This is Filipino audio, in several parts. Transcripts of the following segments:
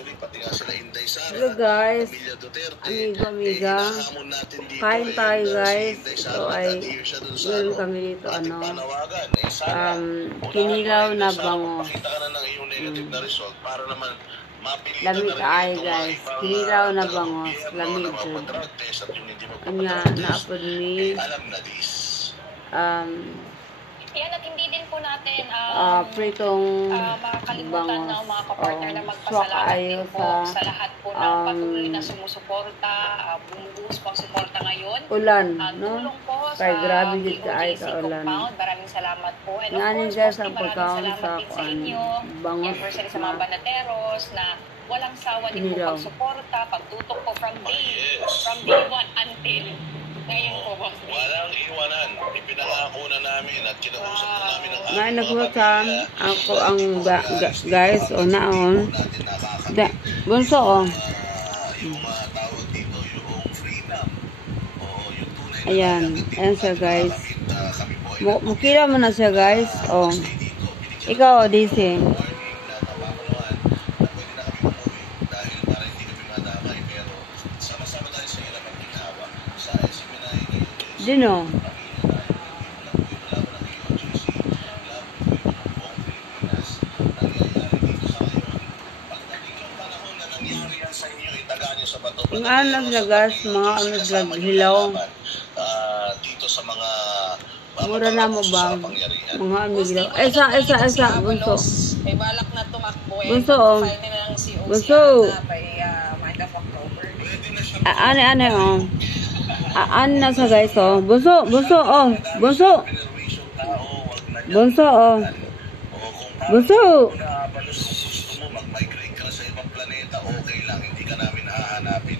Actually, pati nga sila Inday Sara, hello guys, Pamilya Duterte, amiga, kain tayo guys. So ay, meron kami dito kinilaw na bango. Pakita ka na ng iyong negative na result para naman lamig ay guys, kinilaw na bangos, lamig jud. Nga naapod mi yan, at hindi din po natin pritong makakalimutan ng mga kapartner na magpasalamat din po sa lahat po ng patuloy na sumusuporta, bumubuhos pang suporta ngayon. Ulan, no? Tulong po Kay sa grabe dito ay POJC ka ulan. compound. Maraming salamat po. And of Nganin course, guys, ang maraming pagkaon salamat sa din sa inyo. bangos Sa mga banateros na walang sawa din po pagsuporta, pagtutok po from day 1 until ngayon po, boss. Walang iwanan. Ipinangako na namin at kinausap na namin ang may nagwatan ako ang guys o naon bunso o ayan siya guys, mukila mo na siya guys. O ikaw o DC Dino. Yung anak na gas, mga naghilaw. Dito sa mga mura na mo ba? Mga amigilaw. Esa, bunso. May balak na tumakbo. Bunso, o. Bunso. Ane, o. Ano na sa guys, oh. Bunso, oh. Bunso, oh. Bunso. Mag-migrate ka na sa ibang planeta, okay lang, hindi ka namin hahanapin.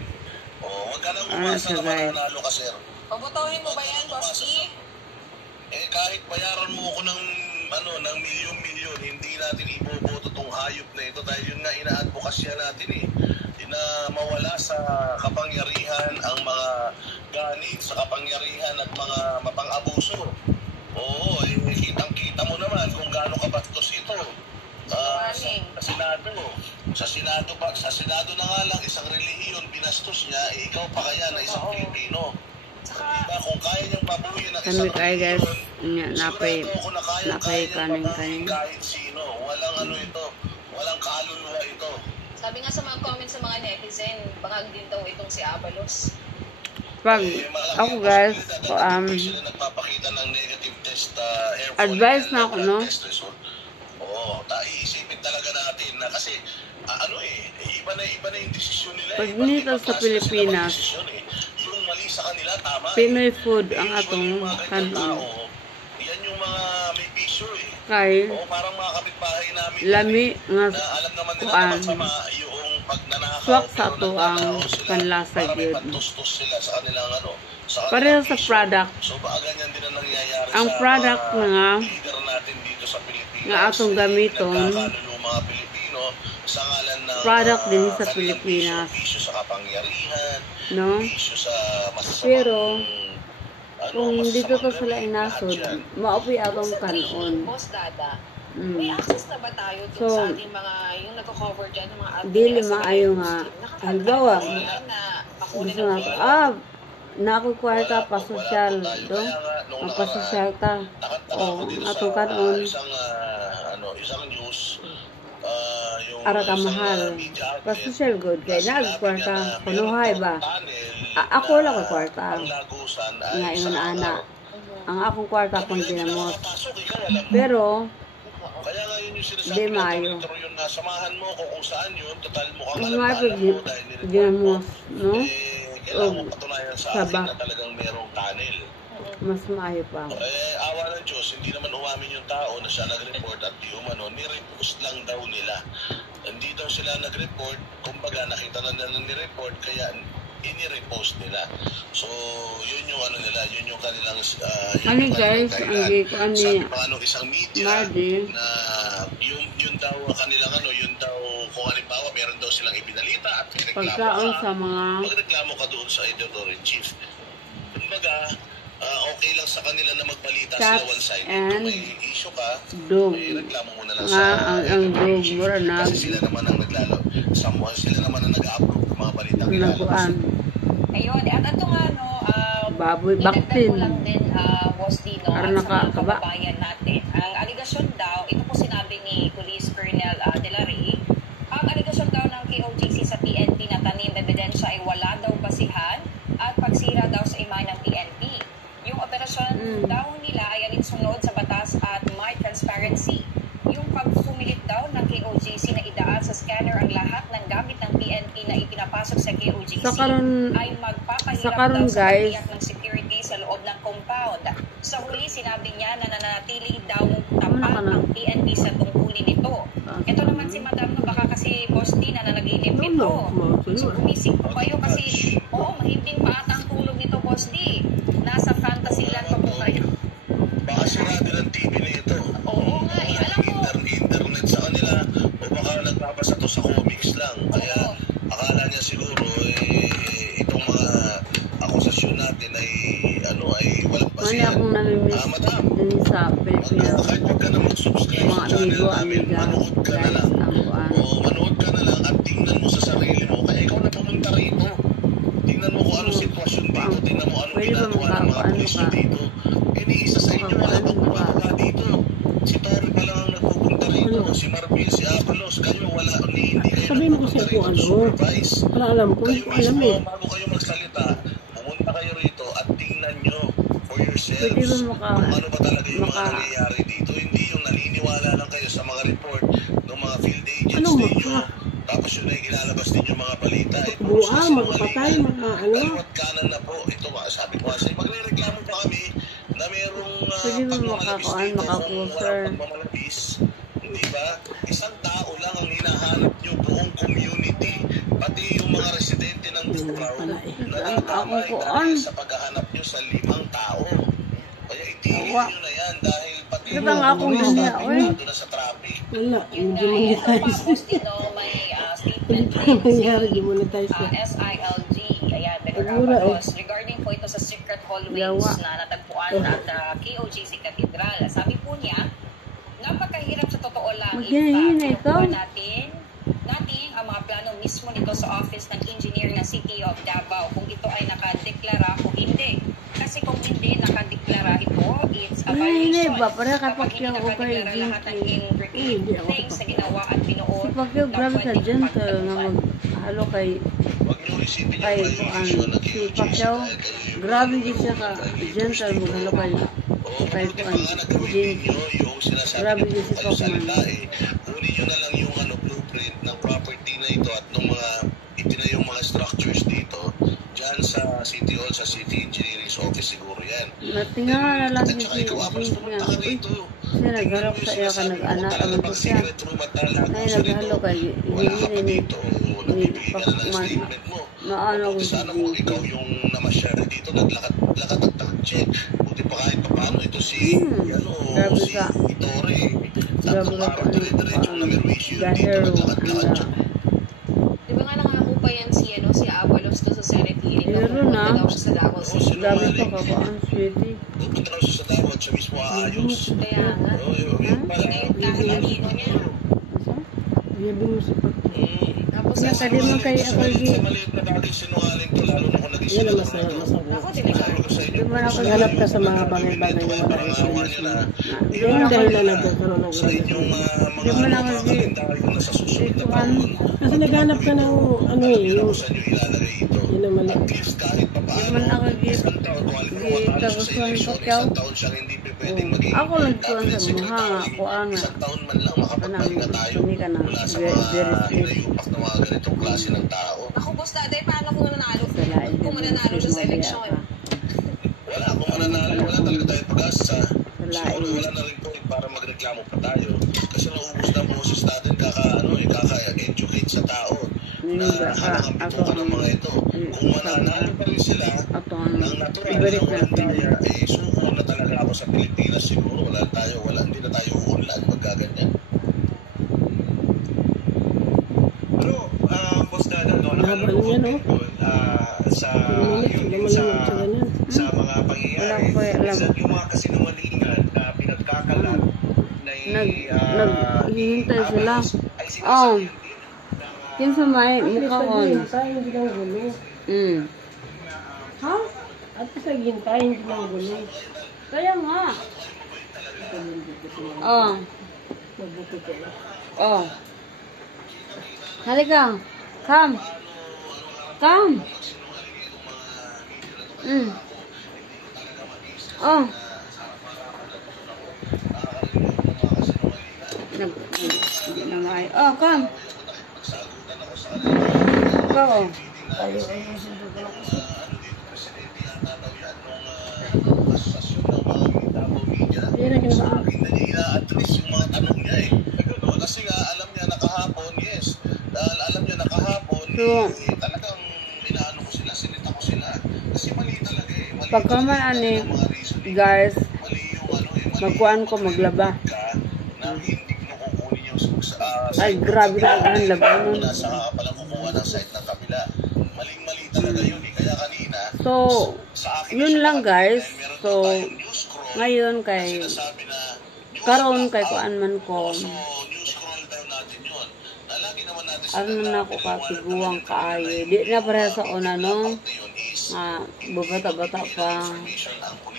Huwag ka nang umasa na mananalo ka, sir. Pabutuhin mo ba yan, Boss E? Kahit bayaran mo ako ng milyon-milyon, hindi natin iboboto tong hayop na ito dahil yun nga ina-advokasya natin na mawala sa kapangyarihan ang mga ganit, sa kapangyarihan at mga mapang-abuso. Oo, kitang-kita mo naman kung gaano kabastos ito. Sa Senado na nga lang, isang relihiyon binastos niya, ikaw pa kaya na isang Pilipino. Diba, kung kaya niyang mabuhin ng isang relihiyon, napay kanin. Kahit sino, walang walang kaluluwa ito. Sabi nga sa mga comments sa mga netizen, baka din daw itong si Abalos. Pag ako guys, advice na ako, no? Oo, iisipin talaga natin na kasi iba na yung desisyon nila. Pag dito sa Pilipinas, yung mali sa kanila, tama. Pinoy food ang atong kanon. Yan yung mga may bisyo Kay parang mga kapitbahay namin lami nga na alam naman nila na masama yung pag nanakaw. swak sa to ang kanlasa gyud. Sila sa kanilang Pareho sa product. So baka ganyan din ang nangyayari ang sa product nga leader natin dito sa Pilipinas. Nga atong gamiton. Mga Pilipino sa ngalan ng product din sa Pilipinas. Bisyo sa kapangyarihan, no? bisyo sa masasamang Pero kung dito to sila inasod, maupi atong kanon. Boss Dada, may access na ba tayo dun sa ating mga, yung nagko-cover dyan, ng mga dili maayo nga. Halimbawa, gusto na to, na ako kwarta pa social, do? Pasosyal ta. Atong kanon. Isang news, Ara ka mahal. Pasosyal good. Kaya nagkwarta. Kunuhay ba? Ako lang ko kwarta. Nga ingon ana. Ang akong kwarta pang ginamot. Pero, di maayo. Samahan mo kung saan yun, total mo kang alam mo dahil ginamos, no? Kailangan mo patunayan sa akin na talagang merong tunnel. Mas maayo pa. Awa ng Diyos, hindi naman umamin yung tao na siya nag-report at di umano, ni-repost lang daw nila. Hindi daw sila nag-report, kumbaga nakita na nila ni-report, kaya ini-repost nila. So, yun yung nila, yun yung kanilang guys, ang sabi pa isang media Mardi, na yun daw kanilang yun daw kung halimbawa meron daw silang ibinalita at pagkaon sa mga magreklamo ka doon sa editor-in-chief. Kumbaga, okay lang sa kanila na magbalita sila one-sided. Kung may issue ka, may reklamo mo na lang sa ang dog, mura na. Kasi sila naman ang Samuel, sila naman ang nag-upload ng mga balita. Naguan. Ayun, at ito nga, no, baboy idagdag baktin. ko lang din, Boss Dino, Para at sa mga nakakaba. kababayan natin. Ang aligasyon daw, ito po sinabi ni Police Colonel De La Rey, ang aligasyon daw ng KOJC sa PNP na tanim ebidensya ay wala daw basihan at pagsira daw sa imahe ng PNP. Yung operasyon daw nila ay alinsunod sa batas at may transparency. Yung pagpumilit daw ng KOJC na idaan sa scanner ang lahat ng gamit ng PNP na ipinapasok sa KOJC ay magpapahirap daw sa pagtiyak ng security sa loob ng compound. Sa huli, sinabi niya na nananatili daw tapat ang PNP sa tungkulin nito. Ito naman si Madam, no, baka kasi Boss D na nanaginip ito. So gumising po kayo kasi, oo, mahimbing pa ata ang tulog nito, Boss D. Nasa fantasy land pa po kayo. Baka sirado ng TV nito. Oo nga, alam mo. Internet sa kanila o baka nagbabasa to sa comics lang. Kaya akala niya siguro itong mga akusasyon natin ay walang basihan. Akong namimiss din sa Pilipino. Kahit huwag ka na mag-subscribe sa channel namin, manood ka na lang. Manood ka na lang at tingnan mo sa sarili mo. Kaya ikaw na pumunta rito. Tingnan mo kung anong sitwasyon dito. Tingnan mo anong ginagawa ng mga pulisyo dito. Iniisa sa inyo wala pang bumababa dito. Si Tori pa lang ang nagpupunta rito. Si Marvin, si Abalos. Kayo wala. Hindi kayo nagpupunta rito. Supervise. Wala alam ko. Kayo mismo, bago kayo magsalita, pumunta kayo rito at tingnan nyo for yourselves kung ano ba talaga yung mga nangyayari dito. Hindi yung naniniwala lang kayo sa mga report ng mga field agents ninyo. Tapos yun ay ilalabas ninyo mga balita. Magpatay, Kaliwat kanan na po. Ito ba, sabi ko kasi magre-reklamo pa kami na mayroong pagmamalabis dito kung walang pagmamalabis. Hindi ba? Isang tao lang ang hinahanap nyo, buong community. Pati yung mga residente ng Bukaw na natamay dahil sa paghahanap nyo sa 5 tao. Kaya itigil nyo na yan dahil pati yung mga na sa traffic. Wala, hindi mo mangyayari. Tapos dito, may statement SILG, ayan, Benagabalos, regarding po ito sa secret hallways na natagpuan at KOJC Cathedral. Sabi po niya, napakahirap sa totoo lang. Kinukuha natin ang mga plano mismo nito sa office ng engineer ng City of Davao kung ito ay nakadeklara o hindi. Kasi kung hindi nakadeklara ito, it's a violation. Kapag hindi nakadeklara lahat ng things na ginawa at binuot, grabe sa gentle na maghalo kay si Pacquiao. Grabe din siya ka gentle maghalo kay grabe din si Pacquiao. Kunin nyo na lang yung blueprint ng property na ito at ng mga itinayong mga structures dito dyan sa City Hall, sa City Engineering's Office siguro yan. Natinga na lang din si pumunta ka rito. Siya nagharap sa iyo ka nag-anak naman ko siya. Ay naghalo kay hindi ni Pacquiao. Maano ko sana kung ikaw yung namasyar dito, naglakad at check. Buti pa kahit paano ito si Itore. Tapos araw dire-diretsong na-issue dito, naglakad check. Di ba nga nangako pa yan si Abalos to sa Senate hearing na pupunta daw siya sa Davao City. Grabe pa ka ba ang sweetie. Pupunta daw siya sa Davao at siya mismo aayos. Kaya nga. Kahit niya. Yabi mo sa Tapos Nakali mo kayo ako yung maliit na bagay sinungaling to, lalo na kung nag-isip yan ang na masarap. Ako, delikado. Hanap ka sa mga bagay-bagay na wala resolution. Yung dahil na nagkakaroon ng sa inyong mga kalendaryo na sa susunod na taon. Kasi naghanap ka ng yung Saan nyo ilalagay ito? yun naman At least kahit pa paano, isang taon, kung halimbawa matalo siya sa eleksyon, isang taon siyang hindi pwedeng maging Ako nagkuhan cabinet sa muha, secretary. ako ang Isang taon man lang makapagpahinga tayo mula sa mga hinayupak na mga ganitong klase ng tao. Ako, boss daday, paano kung mananalo? Kung mananalo siya sa eleksyon? Wala, kung mananalo, wala talaga tayong pag-asa. Siguro wala na rin point para magreklamo pa tayo. Kasi naubos na ang boses natin kaka-educate sa tao na halang ang bituka ng mga ito. Kung mananalo pa rin sila ng natural na walang daya, suko na talaga ako sa Pilipinas siguro. Hindi na tayo uunlad magkaganyan. Pero, Boss Dada, Mahaba yan, sa mga pangyayari, minsan yung mga kasinungalingan na pinagkakalat na naghihintay sila. ay sinasabi din ng Yung sa may mukha ko. Hindi lang gulo. Ha? At sa ginta, hindi lang gulo. Kaya nga. Oh. Magbuti ka na. Oh. Halika. Come. Come. Oh. Hindi na maayo. Oh, come. Go. Yan ang ginawa. Ina-address yung mga tanong niya eh. Kasi nga, alam niya nakahapon, yes. Dahil alam niya nakahapon, talagang inaano ko sila, sinita ko sila. Kasi mali talaga eh. Pagka man ani, guys, magkuhan ko maglaba. Ay, grabe na ang laba nun. Nasa pala kukuha ng site ng kabila. Maling-mali talaga yun eh. Kaya kanina, so, yun lang guys. So, ngayon kay karon kay kuan man ko. Ano na ako katiguang kaayo. Di na pareha sa una no. Bubata-bata pa.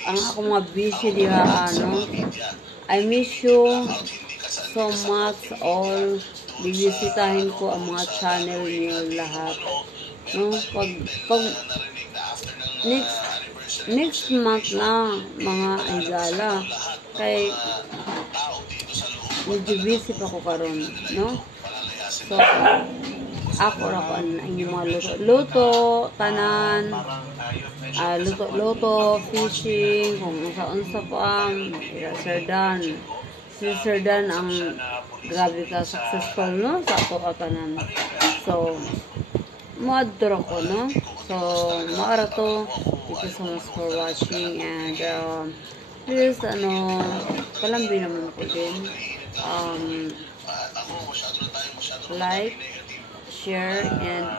Ang ako mga busy diha ano. I miss you so much all. Bibisitahin ko ang mga channel niyo lahat. No, pag next month na mga igala kay medyo busy pa ko karon, no? So ako ra ko ang inyong mga luto tanan, luto fishing kung unsa pa Sir Dan ang grabe ka successful no sa ato tanan. So mo-adore ko, no? So, maara to. Thank you so much for watching. And, please, palambi naman ko din. Like, share, and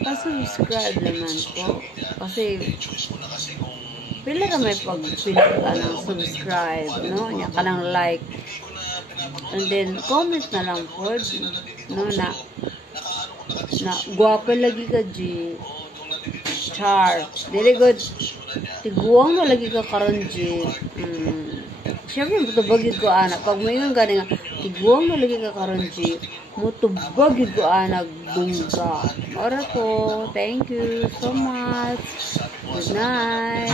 pa-subscribe naman po. Kasi, pila ka may pag-pila ka ng subscribe, no? Nya ka ng like. And then, comment na lang po, no? Na guwapo lagi ka G char dili good tiguang na lagi ka karon G syempre mutubagid ko anak pag mayon gani nga tiguang na lagi ka karon G mutubagid ko anak bungga ora to thank you so much good night.